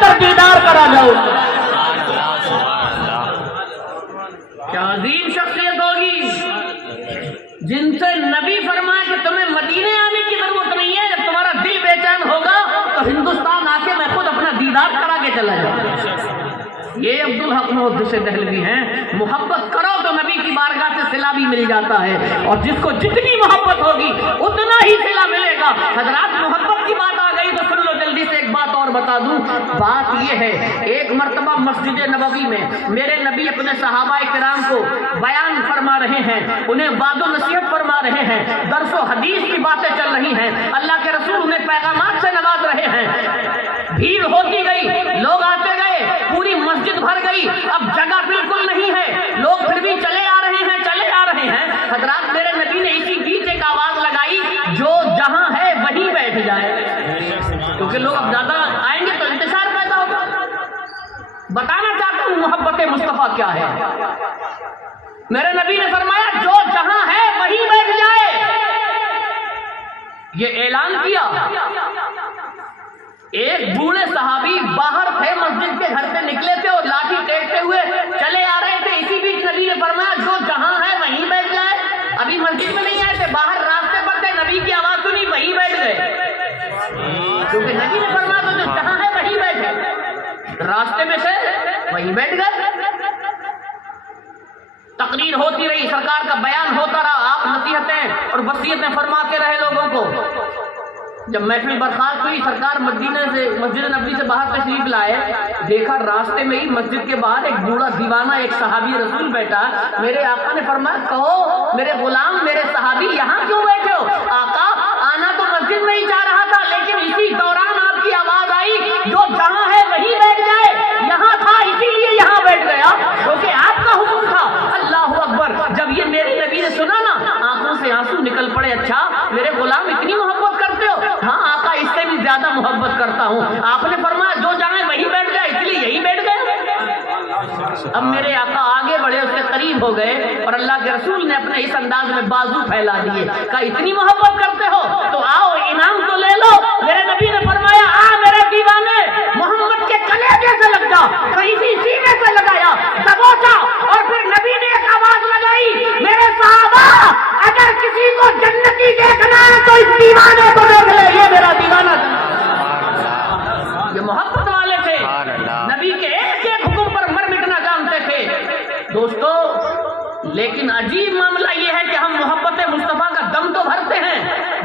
کر دیدار کرا جاؤ۔ کیا عظیم شخصیت ہوگی جن سے نبی فرمائے کہ تمہیں مدینے آنے کی ضرورت نہیں ہے، جب تمہارا دل بے چین ہوگا تو ہندوستان آ کے میں خود اپنا دیدار کرا کے چلا جاؤں۔ یہ عبدالحق محدث دہلوی ہیں۔ محبت کرو تو نبی کی بارگاہ سے صلہ بھی مل جاتا ہے، اور جس کو جتنی محبت ہوگی اتنا ہی صلہ ملے گا۔ حضرات محبت کی بات آ گئی تو سن لو جلدی سے ایک بات اور بتا دوں۔ بات یہ ہے، ایک مرتبہ مسجد نبوی میں میرے نبی اپنے صحابہ کرام کو بیان فرما رہے ہیں، انہیں وعظ و نصیحت فرما رہے ہیں، درس و حدیث کی باتیں چل رہی ہیں، اللہ کے رسول انہیں پیغامات سے نواز رہے ہیں۔ بھیڑ ہوتی گئی، لوگ آتے گئے، پوری مسجد بھر گئی، اب جگہ بالکل نہیں ہے، لوگ پھر بھی چلے آ رہے ہیں، چلے آ رہے ہیں۔ حضرات میرے نبی نے اسی بیچ ایک آواز لگائی، جو جہاں ہے وہیں بیٹھ جائے، کیونکہ لوگ اب زیادہ آئیں گے تو انتشار پیدا ہوگا۔ بتانا چاہتا ہوں محبت مصطفیٰ کیا ہے۔ میرے نبی نے فرمایا جو جہاں ہے وہیں بیٹھ جائے، یہ اعلان کیا۔ ایک بوڑھے صحابی باہر تھے، مسجد کے گھر سے نکلے تھے اور لاٹھی ٹیکتے ہوئے چلے آ رہے تھے، اسی بیچ نبی نے فرمایا جو جہاں ہے وہیں بیٹھ جائے۔ ابھی مسجد میں نہیں آئے تھے، باہر راستے پر تھے، نبی کی آواز سنی، وہیں بیٹھ گئے، کیونکہ نبی نے فرمایا تو جو جہاں ہے وہیں بیٹھے۔ راستے میں سے وہیں بیٹھ گئے۔ تقریر ہوتی رہی، سرکار کا بیان ہوتا رہا، آپ نصیحتیں اور وصیتیں فرماتے رہے لوگوں کو۔ جب محفل برخاست ہوئی، سرکار مدینے سے مسجد نبوی سے باہر تشریف لائے، دیکھا راستے میں ہی مسجد کے باہر ایک بوڑھا دیوانہ ایک صحابی رسول بیٹھا۔ میرے آقا نے فرمایا کہو میرے غلام، میرے صحابی یہاں کیوں بیٹھے ہو؟ آقا آنا تو مسجد میں ہی جا رہا تھا، لیکن اسی دوران آپ کی آواز آئی جو جہاں ہے وہیں بیٹھ جائے، یہاں تھا اسی لیے یہاں بیٹھ گیا، کیونکہ آپ کا حکم تھا۔ اللہ اکبر۔ جب یہ میری نبی نے سنا نا، آنکھوں سے آنسو نکل پڑے۔ اچھا میرے غلام اتنی محبت کرتے ہو؟ ہاں آقا اس سے بھی زیادہ محبت کرتا ہوں۔ آپ نے فرمایا جو جہاں وہیں بیٹھ جائے، اس لیے یہی بیٹھ گئے۔ اب میرے آقا آگے بڑھے، اس کے قریب ہو گئے، اور اللہ کے رسول نے اپنے اس انداز میں بازو پھیلا دیے، کہا اتنی محبت کرتے ہو تو آؤ انعام تو لے لو۔ میرے نبی نے فرمایا آ میرے دیوانے، محمد کے کلیجے سے لگ جا، کہیں سی سینے سے لگایا، دبوچا، اور پھر نبی نے ایک آواز لگائی، میرے صحابہ اگر کسی کو جنتی دیکھنا ہے تو اس دیوانے کو دیکھ لے، یہ میرا دیوانہ تھا۔ یہ محبت والے تھے، نبی کے ایک ایک حکم پر مر مٹنا جانتے تھے۔ دوستو لیکن عجیب معاملہ یہ ہے کہ ہم محبت مصطفیٰ کا دم تو بھرتے ہیں،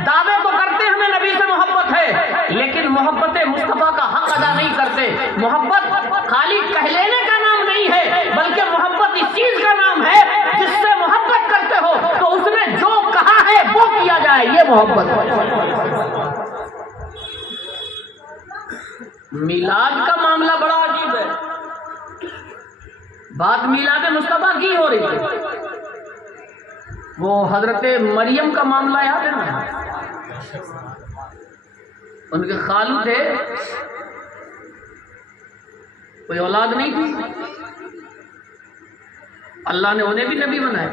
دعوے تو کرتے ہیں ہمیں نبی سے محبت ہے، لیکن محبت مصطفیٰ کا حق ادا نہیں کرتے۔ محبت خالی کہہ لینے کا نام نہیں ہے، بلکہ محبت اس چیز کا نام ہے جس سے محبت کرتے ہو تو اس نے جو کہا ہے وہ کیا جائے، یہ محبت۔ میلاد کا معاملہ بڑا عجیب ہے۔ بات میلاد مصطفیٰ کی ہو رہی ہے، وہ حضرت مریم کا معاملہ یاد ہے نا؟ ان کے خالو تھے، کوئی اولاد نہیں تھی، اللہ نے انہیں بھی نبی بنایا۔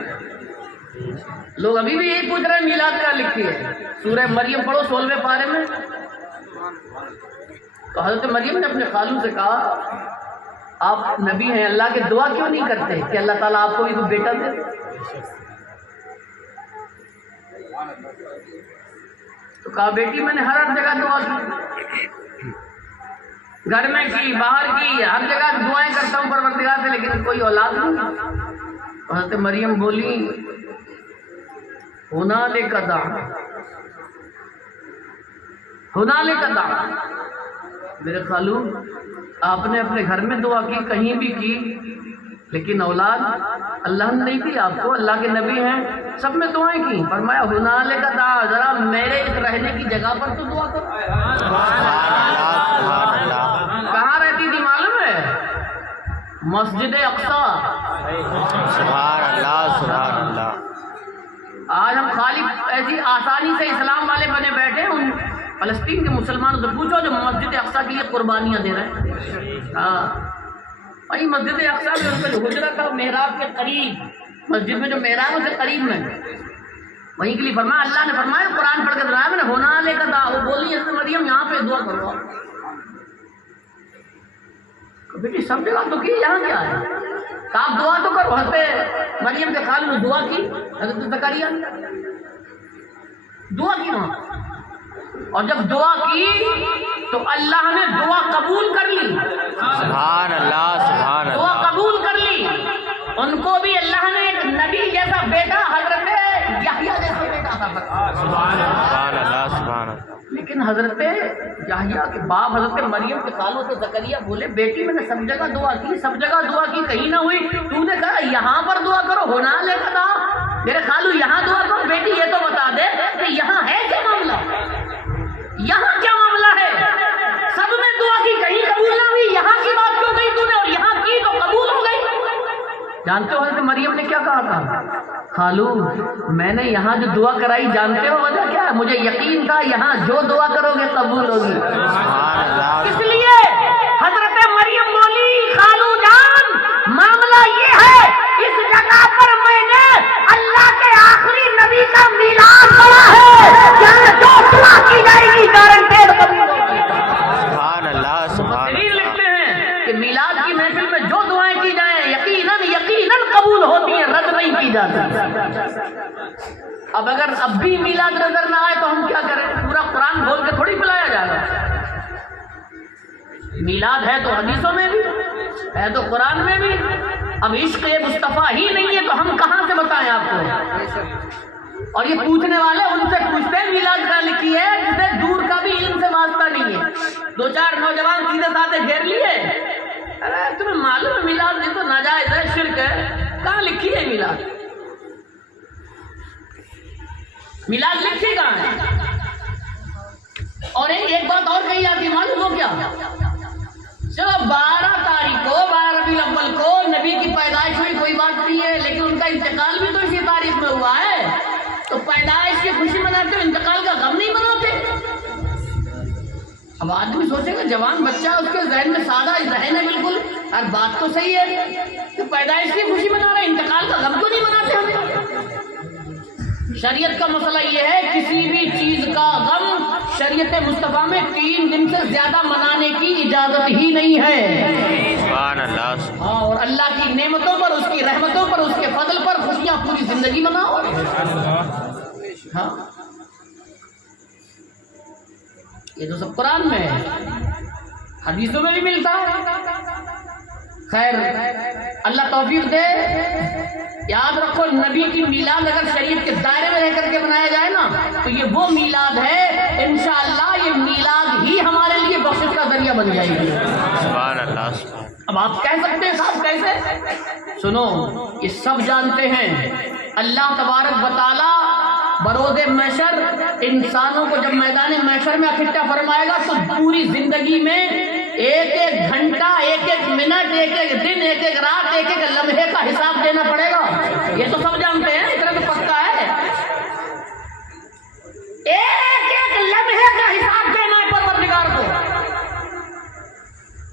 لوگ ابھی بھی یہی پوچھ رہے ہیں میلاد کیا لکھی ہے، سورہ مریم پڑھو 16ویں پارے میں۔ تو حضرت مریم نے اپنے خالو سے کہا آپ نبی ہیں، اللہ کے دعا کیوں نہیں کرتے کہ اللہ تعالیٰ آپ کو بھی کوئی بیٹا دے؟ تو کہا بیٹی میں نے ہر جگہ دعا کی، گھر میں کی، باہر کی، ہر جگہ دعائیں کرتا ہوں پروردگار سے، لیکن کوئی اولاد نہیں۔ حضرت مریم بولی ہنالک دعا، ہنالک دعا۔ میرے خالو آپ نے اپنے گھر میں دعا کی، کہیں بھی کی، لیکن اولاد اللہ نے نہیں دی آپ کو، اللہ کے نبی ہیں، سب میں دعائیں کی۔ فرمایا ہنالک دعا، ذرا میرے اس رہنے کی جگہ پر تو دعا کرو۔ کہاں رہتی تھی معلوم ہے؟ مسجد اقصی۔ سبحان اللہ سبحان اللہ۔ آج ہم خالی ایسی آسانی سے اسلام والے بنے بیٹھے، ان فلسطین کے مسلمانوں سے پوچھو جو مسجد اقصی کے لیے قربانیاں دے رہے ہیں۔ ہاں وہی مسجد اقصی میں ان کا جو حجرہ تھا محراب کے قریب، مسجد میں جو محراب ہے قریب میں، وہیں کے لیے فرمایا، اللہ نے فرمایا قرآن پڑھ کے سنایا میں نے، ہنالک دعا، وہ بولی حضرت مریم یہاں پہ دعا کرو۔ بیٹی سب جگہ تو کی، یہاں کیا ہے؟ آپ دعا تو کرو، حضرت مریم کے خالد نے دعا کی، حضرت زکریا نے دعا کی وہاں، اور جب دعا کی تو اللہ نے دعا قبول کر لی، سبحان اللہ سبحان دعا اللہ قبول کر لی۔ ان کو بھی اللہ نے ایک نبی جیسا بیٹا حضرت یحییٰ جیسا بیٹا عطا فرمایا، سبحان اللہ سبحان اللہ۔ لیکن حضرت یحییٰ کے باپ حضرت مریم کے خالو سے زکریا بولے بیٹی میں نے سب جگہ دعا کی، سب جگہ دعا کی، کہیں نہ ہوئی، تو نے کہا یہاں پر دعا کرو، ہونا لے کہا میرے خالو یہاں دعا کرو۔ بیٹی یہ تو بتا دے کہ یہاں ہے کیا معاملہ، یہاں کیا معاملہ ہے؟ سب میں دعا کی کہیں قبول نہ ہوئی، یہاں کی بات کیوں گئی تو نے، اور یہاں کی تو قبول ہو گئی۔ جانتے ہو حضرت مریم نے کیا کہا تھا؟ خالو میں نے یہاں جو دعا کرائی جانتے ہو وجہ کیا ہے؟ مجھے یقین تھا یہاں جو دعا کرو گے قبول ہوگی۔ سبحان اللہ۔ اس لیے حضرت مریم بولی خالو جان معاملہ یہ ہے اس جگہ پر میں نے اللہ کے آخری نبی کا میلاد پڑھا ہے، جہاں جو دعا کی جائے گی گارنٹیڈ قبول ہوگی۔ سبحان اللہ سبحان مفسرین اللہ۔ لکھتے ہیں کہ میلاد کی محفل میں جو دعائیں کی جائیں یقیناً قبول ہوتی ہیں، رد نہیں کی جاتی۔ اب اگر اب بھی میلاد نظر نہ آئے تو ہم کیا کریں؟ پورا قرآن بول کے تھوڑی بلایا جائے گا۔ میلاد ہے تو حدیثوں میں بھی ہے، تو قرآن میں بھی۔ اب عشق مصطفیٰ ہی نہیں ہے تو ہم کہاں سے بتائیں آپ کو؟ اور یہ پوچھنے والے ان سے پوچھتے ہیں میلاد کہاں لکھی ہے، جسے دور کا بھی علم سے واسطہ نہیں ہے۔ دو چار نوجوان سیدھے ساتھے گھیر لیے، ارے تمہیں معلوم ہے میلاد یہ تو ناجائز ہے، شرک ہے، کہاں لکھی ہے میلاد؟ میلاد لکھی کہاں ہے؟ اور ایک بات اور کہی جاتی ہے، معلوم ہو کیا؟ چلو 12 تاریخ کو 12 ربیع الاول کو نبی کی پیدائش ہوئی، کوئی بات نہیں ہے، لیکن ان کا انتقال بھی تو اسی تاریخ میں ہوا ہے، تو پیدائش کی خوشی مناتے ہو، انتقال کا غم نہیں مناتے۔ اب آدمی سوچے گا جوان بچہ اس کے ذہن میں سادہ ذہن ہے، بالکل ہر بات تو صحیح ہے کہ پیدائش کی خوشی منا رہے، انتقال کا غم تو نہیں مناتے ہم۔ شریعت کا مسئلہ یہ ہے کسی بھی چیز کا غم شریعت مصطفیٰ میں 3 دن سے زیادہ منانے کی اجازت ہی نہیں ہے۔ سبحان اللہ۔ ہاں، اور اللہ کی نعمتوں پر، اس کی رحمتوں پر، اس کے فضل پر خوشیاں پوری زندگی مناؤ۔ ہاں یہ تو سب قرآن میں ہے، حدیثوں میں بھی ملتا ہے۔ خیر اللہ توفیق دے۔ یاد رکھو نبی کی میلاد اگر شریعت کے دائرے میں رہ کر کے بنایا جائے نا تو یہ وہ میلاد ہے، انشاءاللہ یہ میلاد ہی ہمارے لیے بخشش کا ذریعہ بن جائے گی۔ سبحان اللہ۔ اب آپ کہہ سکتے ہیں صاحب کیسے؟ سنو، یہ سب جانتے ہیں اللہ تبارک و تعالی بروز محشر انسانوں کو جب میدان محشر میں اکٹھا فرمائے گا تو پوری زندگی میں ایک ایک گھنٹہ، ایک ایک منٹ، ایک ایک دن، ایک ایک رات، ایک ایک لمحے کا حساب دینا پڑے گا۔ یہ تو سب جانتے ہیں، اتنا تو پکا ہے، ایک ایک لمحے کا حساب دینا ہے پروردگار کو۔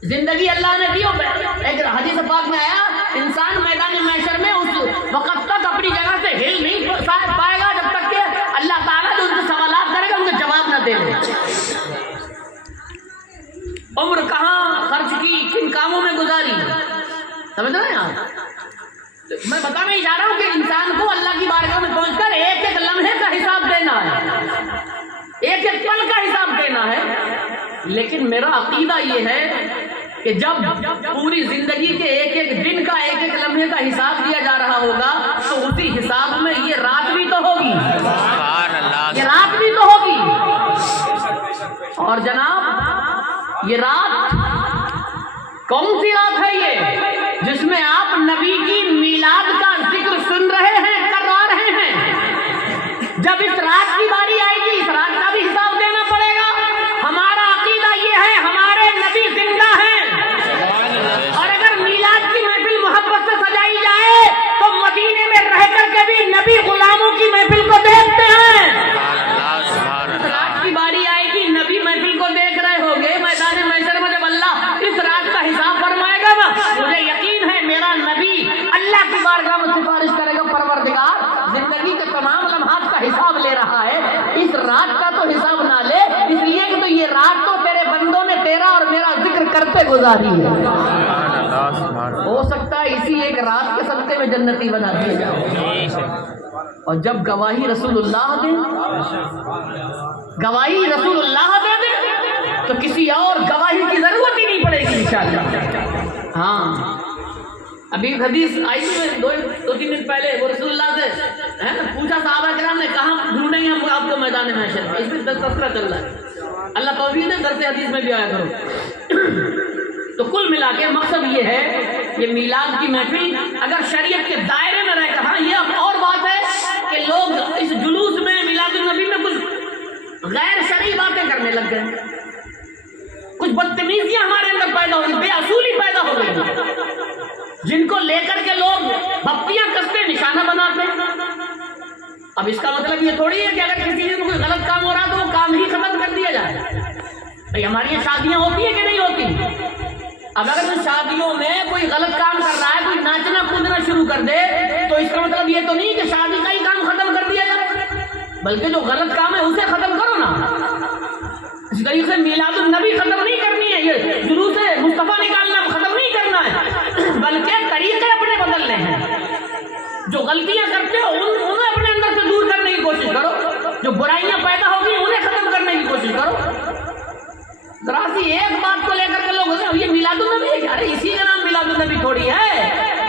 زندگی اللہ نے دی، ایک حدیث پاک میں آیا انسان میدان محشر میں اس وقت تک اپنی جگہ سے ہل نہیں پائے گا جب تک کہ اللہ تعالیٰ جو ان سے سوالات کرے گا ان کو جواب نہ دے دے۔ عمر کہاں خرچ کی، کن کاموں میں گزاری، سمجھ رہے ہیں آپ؟ میں بتانا ہی چاہ رہا ہوں کہ انسان کو اللہ کی بارگاہ میں پہنچ کر ایک ایک لمحے کا حساب دینا ہے، ایک ایک پل کا حساب دینا ہے۔ لیکن میرا عقیدہ یہ ہے کہ جب پوری زندگی کے ایک ایک دن کا، ایک ایک لمحے کا حساب دیا جا رہا ہوگا تو اسی حساب میں یہ رات بھی تو ہوگی، یہ رات بھی تو ہوگی۔ اور جناب یہ رات کون سی رات ہے یہ جس میں آپ نبی کی میلاد کا ذکر سن رہے ہیں، کروا رہے ہیں؟ جب اس رات کی باری آئے گی اس رات کا بھی حساب دینا پڑے گا۔ ہمارا عقیدہ یہ ہے ہمارے نبی زندہ ہیں، اور اگر میلاد کی محفل محبت سے سجائی جائے تو مدینے میں رہ کر کے بھی نبی غلاموں کی محفل کو دیکھتے ہیں۔ اس رات کی باری آئے گی، نبی محفل کو دیکھ رہے ہوگے میدان محشر میں، جب اللہ اس رات کا حساب فرمائے گا نا مجھے یقین ہے میرا نبی اللہ کی بارگاہ میں سفارش کرے گا، پروردگار زندگی کے تمام لمحات کا حساب لے رہا ہے۔ پہ گزاری ہے. سبحان اللہ سبحان اللہ. ہو سکتا ہے اسی ایک رات کے صدقے میں جنتی بنا دیا جائے. اور جب گواہی رسول اللہ دے، گواہی رسول اللہ دے دے تو کسی اور گواہی کی ضرورت ہی نہیں پڑے گی انشاءاللہ. ہاں ابھی حدیث آئی تھی دو تین دن پہلے، وہ رسول اللہ سے پوچھا صحابہ کرام نے، کہاں ڈھونڈیں گے ہم آپ کو میدان محشر میں. اس میں تذکرہ چل رہا ہے، اللہ توفیق دے درس حدیث میں بھی آیا کرو. تو کل ملا کے مقصد یہ ہے، یہ میلاد کی محفل اگر شریعت کے دائرے میں رہ کر، ہاں یہ اب اور بات ہے کہ لوگ اس جلوس میں میلاد النبی میں کچھ غیر شرعی باتیں کرنے لگ گئے، کچھ بدتمیزیاں ہمارے اندر پیدا ہو گئی، بے اصولی پیدا ہو گئی، جن کو لے کر کے لوگ بپیاں کستے نشانہ بناتے ہیں. اب اس کا مطلب یہ تھوڑی ہے کہ اگر کسی دن کوئی غلط کام ہو رہا تو وہ کام ہی ختم کر دیا جائے. بھائی ہماری یہ شادیاں ہوتی ہیں کہ نہیں ہوتی؟ اب اگر ان شادیوں میں کوئی غلط کام کر رہا ہے، کوئی ناچنا کودنا شروع کر دے، تو اس کا مطلب یہ تو نہیں کہ شادی کا ہی کام ختم کر دیا جائے، بلکہ جو غلط کام ہے اسے ختم کرو نا. اس طریقے سے میلاد النبی ختم نہیں کرنی ہے، یہ جلوس مصطفیٰ نکالنا ختم نہیں کرنا ہے، بلکہ طریقے اپنے بدلنے ہیں. جو غلطیاں کرتے ہو انہیں اپنے اندر سے دور کرنے کی کوشش کرو، جو برائیاں پیدا ہوگی انہیں ختم کرنے کی کوشش کرو. ذرا سی ایک بات کو لے کر کے لوگ یہ میلاد النبی ہے، ارے اسی کا نام میلاد النبی تھوڑی ہے.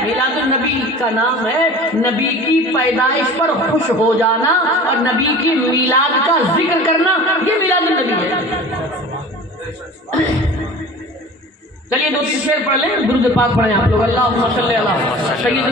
میلاد النبی کا نام ہے نبی کی پیدائش پر خوش ہو جانا اور نبی کی میلاد کا ذکر کرنا، یہ میلاد النبی ہے. چلیے دو تین شعر پڑھ لیں، درود پاک پڑھیں آپ لوگ. اللہم صلی علی سیدنا